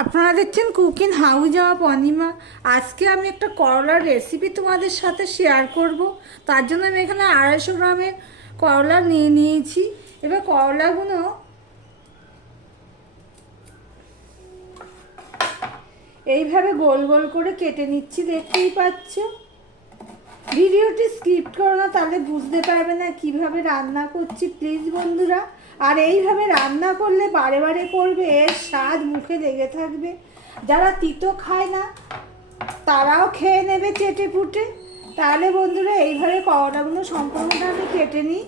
আপনারা দেখছেন cooking house of Anima. আজকে আমি একটা করলার রেসিপি তোমাদের সাথে শেয়ার করব। তার জন্য আমি এখানে 250 গ্রামের করলা নিয়েছি। এবার করলাগুলো এইভাবে গোল গোল করে কেটে নিচ্ছি, দেখতেই পাচ্ছ। ভিডিওটি স্কিপ করো না, তাহলে বুঝতে পারবে না কিভাবে রান্না করছি, প্লিজ বন্ধুরা। আর এইভাবে রান্না করলে বারে বারে করবে, এর স্বাদ মুখে লেগে থাকবে। যারা তিতো খায় না তারাও খেয়ে নেবে চেটে পুটে। তাহলে বন্ধুরা এইভাবে করলাগুলো সম্পূর্ণটা আমি কেটে নিই।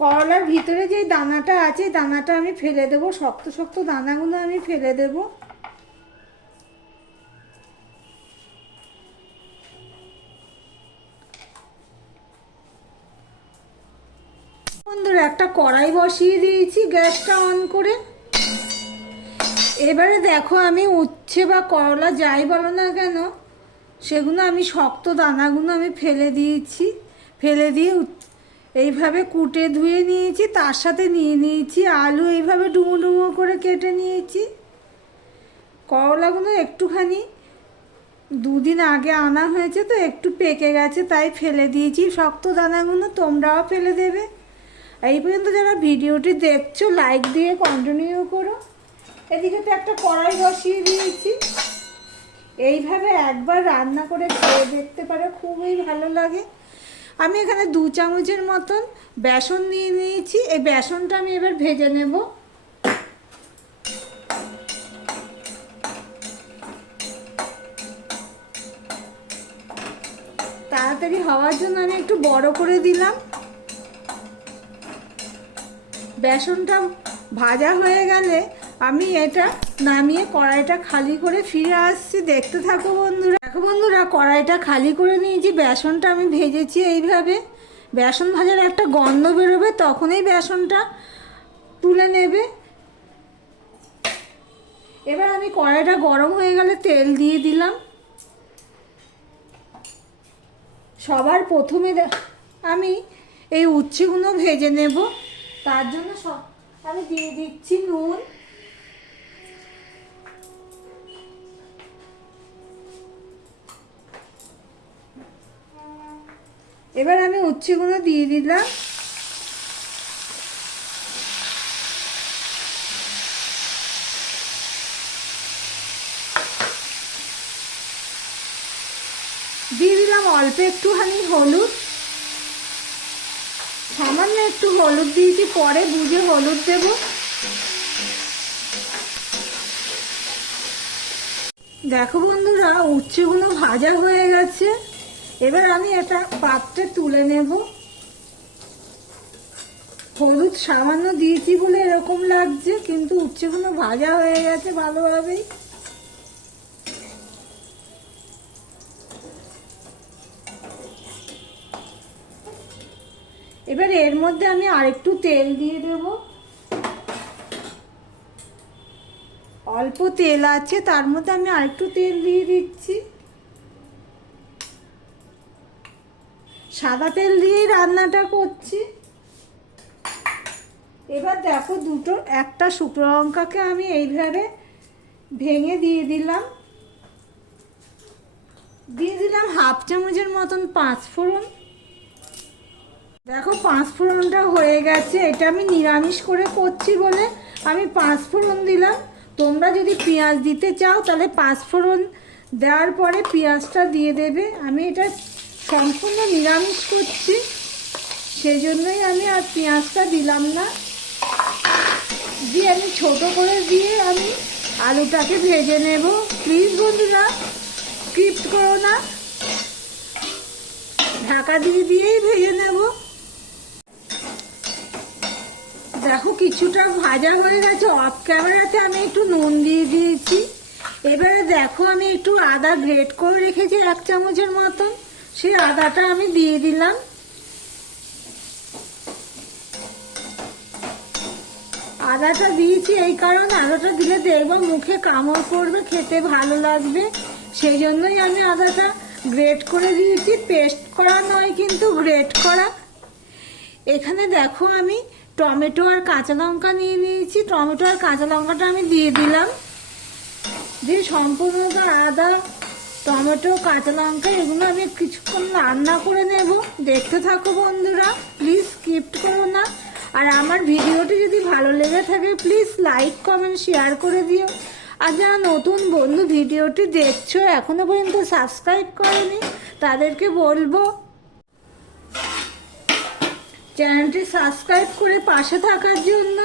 করলার ভিতরে যে দানাটা আছে, দানাটা আমি ফেলে দেবো, শক্ত শক্ত দানাগুলো আমি ফেলে দেবো। বন্ধুরা একটা কড়াই বসিয়ে দিয়েছি গ্যাসটা অন করে। এবারে দেখো আমি উচ্ছে বা করলা যাই বলো না কেন, সেগুলো আমি শক্ত দানাগুলো আমি ফেলে দিয়েছি। ফেলে দিয়ে এইভাবে কুটে ধুয়ে নিয়েছি। তার সাথে নিয়েছি আলু, এইভাবে ডুমো ডুমো করে কেটে নিয়েছি। করলাগুলো একটুখানি দুদিন আগে আনা হয়েছে তো একটু পেকে গেছে, তাই ফেলে দিয়েছি শক্ত দানাগুলো। তোমরাও ফেলে দেবে। এই পর্যন্ত যারা ভিডিওটি দেখছো লাইক দিয়ে কন্টিনিউ করো। এদিকে তো একটা কড়াই বসিয়ে দিয়েছি। এইভাবে একবার রান্না করে খেয়ে দেখতে পারো, খুবই ভালো লাগে। আমি এখানে 2 চামচের মতন বেসন নিয়েছি। এই বেসনটা আমি এবার ভেজে নেব। তাড়াতাড়ি হওয়ার জন্য আমি একটু বড় করে দিলাম। বেসনটা ভাজা হয়ে গেলে আমি এটা নামিয়ে কড়াইটা খালি করে ফিরে আসছি। দেখতে থাকো বন্ধুরা। দেখো বন্ধুরা, কড়াইটা খালি করে নিয়েছি। বেসনটা আমি ভেজেছি এইভাবে। বেসন ভাজার একটা গন্ধ বেরোবে, তখনই বেসনটা তুলে নেবে। এবার আমি কড়াইটা গরম হয়ে গেলে তেল দিয়ে দিলাম। সবার প্রথমে আমি এই উচ্ছেগুলো ভেজে নেব। তার জন্য আমি দিয়ে দিচ্ছি নুন, এবার আমি উচ্ছেগুলো দিয়ে দিলাম। দিয়ে দিলাম অল্প একটুখানি হলুদ, সামান্য একটু হলুদ দিয়েছি, পরে বুঝে হলুদ দেব। দেখো বন্ধুরা, উচ্ছেগুলো ভাজা হয়ে গেছে। এবার আমি এটা পাত্রে তুলে নেব। হলুদ সামান্য দিয়েছি বলে এরকম লাগছে, কিন্তু উচ্ছেগুলো ভাজা হয়ে গেছে ভালোভাবেই। এবার এর মধ্যে আমি আরেকটু তেল দিয়ে দেব। অল্প তেল আছে, তার মধ্যে আমি আরেকটু তেল দিয়ে দিচ্ছি। সাদা তেল দিয়েই রান্নাটা করছি। এবার দেখো একটা শুকনো লঙ্কাকে আমি এইভাবে ভেঙে দিয়ে দিলাম। দিয়ে দিলাম 1/2 চামচের মতন 5 ফোড়ন। দেখো 5 ফোড়নটা হয়ে গেছে। এটা আমি নিরামিষ করে করছি বলে আমি 5 ফোড়ন দিলাম। তোমরা যদি পেঁয়াজ দিতে চাও তাহলে 5 ফোড়ন দেওয়ার পরে পেঁয়াজটা দিয়ে দেবে। আমি এটা সম্পূর্ণ নিরামিষ করছি, সেই জন্যই আমি আর পেঁয়াজটা দিলাম না। দিয়ে আমি ছোট করে দিয়ে আমি আলুটাকে ভেজে নেব। প্লিজ বন্ধুরা স্কিপ করো না, ঢাকা দিয়ে দিয়েই ভেজে নেব। দেখো কিছুটা ভাজা হয়ে গেছে। অফ ক্যামেরাতে আমি একটু নুন দিয়ে দিয়েছি। এবারে দেখো আমি একটু আদা গ্রেট করে রেখেছি 1 চামচের মতন, সেই আদাটা আমি দিয়ে দিলাম। আদাটা দিয়েছি এই কারণে, আদাটা দিলে দেখবো মুখে কামড় করবে, খেতে ভালো লাগবে, সেই জন্যই আমি আদাটা গ্রেট করে দিয়েছি। পেস্ট করা নয়, কিন্তু গ্রেট করা। এখানে দেখো আমি টমেটো আর কাঁচা লঙ্কা নিয়ে নিয়েছি। টমেটো আর কাঁচা লঙ্কাটা আমি দিয়ে দিলাম, দিয়ে সম্পূর্ণ আদা টমেটো কাঁচা লঙ্কা এগুলো আমি কিছুক্ষণ রান্না করে নেব। দেখতে থাকো বন্ধুরা, প্লিজ স্কিপ করো না। আর আমার ভিডিওটি যদি ভালো লেগে থাকে প্লিজ লাইক কমেন্ট শেয়ার করে দিও। আর যারা নতুন বন্ধু ভিডিওটি দেখছো এখনো পর্যন্ত সাবস্ক্রাইব করেনি তাদেরকে বলবো চ্যানেলটি সাবস্ক্রাইব করে পাশে থাকার জন্য।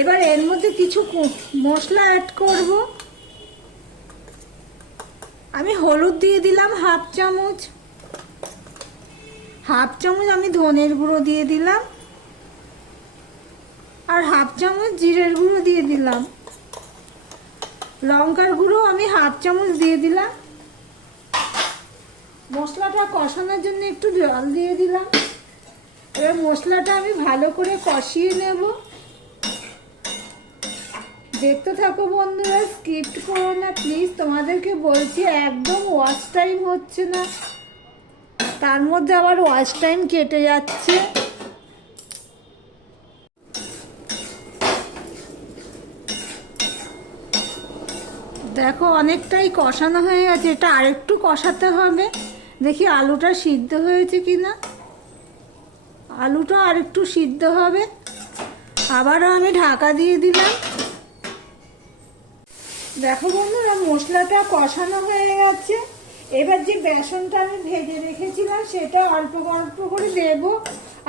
এবার এর মধ্যে কিছু মশলা অ্যাড করব। আমি হলুদ দিয়ে দিলাম হাফ চামচ, আমি ধনের গুঁড়ো দিয়ে দিলাম, আর হাফ চামচ জিরের গুঁড়ো দিয়ে দিলাম। লঙ্কার গুঁড়ো আমি হাফ চামচ দিয়ে দিলাম। মশলাটা কষানোর জন্য একটু জল দিয়ে দিলাম। এবার মশলাটা আমি ভালো করে কষিয়ে নেব। দেখতে থাকো বন্ধুরা, স্কিপ করো না প্লিজ। তোমাদেরকে বলছি একদম ওয়াচ টাইম হচ্ছে না, তার মধ্যে আবার ওয়াচ টাইম কেটে যাচ্ছে। দেখো অনেকটাই কষানো হয়ে গেছে, এটা আরেকটু কষাতে হবে। দেখি আলুটা সিদ্ধ হয়েছে কিনা। আলুটা আরেকটু সিদ্ধ হবে। আবারও আমি ঢাকা দিয়ে দিলাম। দেখো বন্ধুরা মশলাটা কষানো হয়ে গেছে। এবার যে বেসনটা আমি ভেজে রেখেছিলাম সেটা অল্প অল্প করে দেব,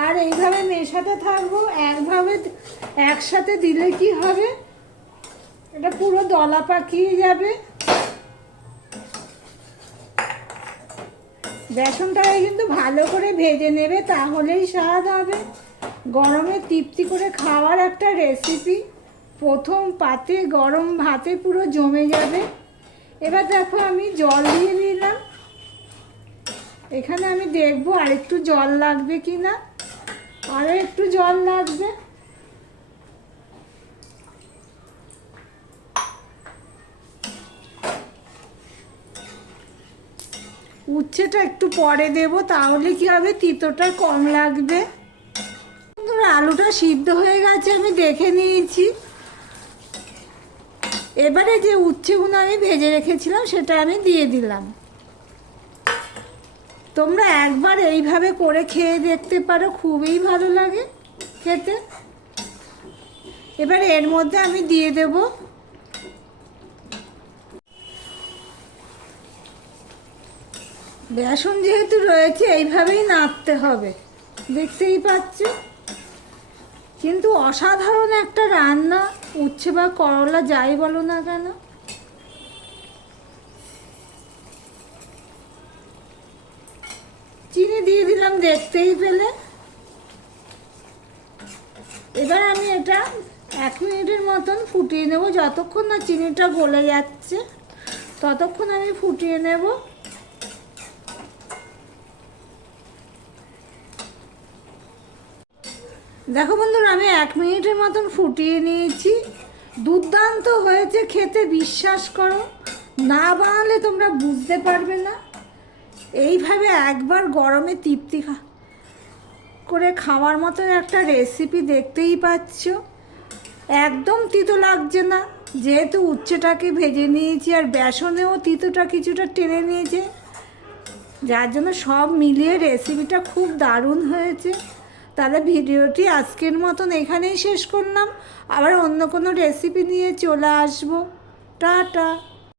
আর এইভাবে মেশাতে থাকবো। একসাথে দিলে কি হবে, এটা পুরো দলা পাকিয়ে যাবে। বেসনটাকে কিন্তু ভালো করে ভেজে নেবে, তাহলেই স্বাদ হবে। গরমে তৃপ্তি করে খাওয়ার একটা রেসিপি, প্রথম পাতে গরম ভাতে পুরো জমে যাবে। এবার দেখো আমি জল দিয়ে দিলাম। এখানে আমি দেখবো আরেকটু জল লাগবে কি না। আরও একটু জল লাগবে। উচ্ছেটা একটু পরে দেব, তাহলে কি হবে তিতোটা কম লাগবে। আলুটা সিদ্ধ হয়ে গেছে আমি দেখে নিয়েছি। এবারে যে উচ্ছেগুলো আমি ভেজে রেখেছিলাম সেটা আমি দিয়ে দিলাম। তোমরা একবার এইভাবে করে খেয়ে দেখতে পারো, খুবই ভালো লাগে খেতে। এবার এর মধ্যে আমি দিয়ে দেব বেসন, যেহেতু রয়েছে এইভাবেই নাড়তে হবে, দেখতেই পাচ্ছ। কিন্তু অসাধারণ একটা রান্না, উচ্ছে বা করলা যাই বলো না কেন। চিনি দিয়ে দিলাম দেখতেই পেলে। এবার আমি এটা 1 মিনিটের মতন ফুটিয়ে নেব। যতক্ষণ না চিনিটা গলে যাচ্ছে ততক্ষণ আমি ফুটিয়ে নেব। দেখো বন্ধুরা আমি 1 মিনিটের মতন ফুটিয়ে নিয়েছি। দুর্দান্ত হয়েছে খেতে, বিশ্বাস করো। না বানালে তোমরা বুঝতে পারবে না। এইভাবে একবার গরমে তৃপ্তি করে খাওয়ার মতো একটা রেসিপি, দেখতেই পাচ্ছ। একদম তিতো লাগছে না, যেহেতু উচ্ছেটাকে ভেজে নিয়েছি আর বেসনেও তিতোটা কিছুটা টেনে নিয়েছে, যার জন্য সব মিলিয়ে রেসিপিটা খুব দারুণ হয়েছে। তাহলে ভিডিওটি আজকের মতন এখানেই শেষ করলাম। আবার অন্য কোনো রেসিপি নিয়ে চলে আসবো। টাটা।